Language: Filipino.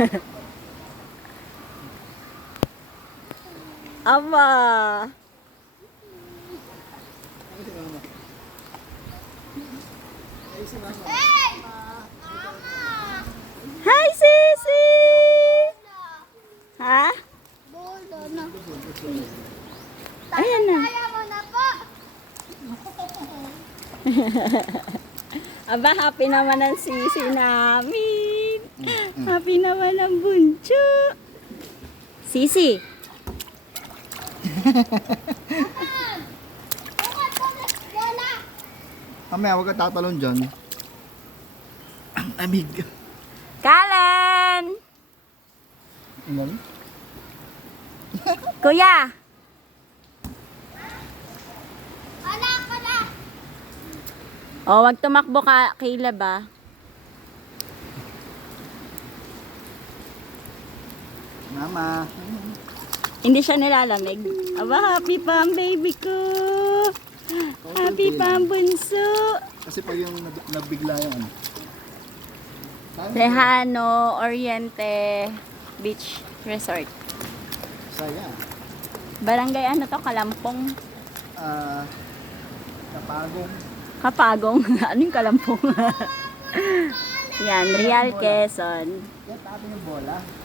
Aba. Hi, Sisi! Ha? Ayan na. Aba, happy naman ang Sisi namin. Happy naman ang bunso. Sisi. Mamaya, huwag ka tatalon dyan. Ang amig. Kalen! Ilan? Kuya! Oh, wag tumakbo ka, Caleb ba? Mama. Hindi siya nilalamig. Aba, happy pa ang baby ko. Happy pa ang bunso. Kasi pag yung nabigla yung ano. Tejano Oriente Beach Resort. Saya. Barangay ano to? Kalampong. Kapagong. Kapagong. Ano yung Kalampong? Yan, Real Quezon. Yan, tabi yung bola.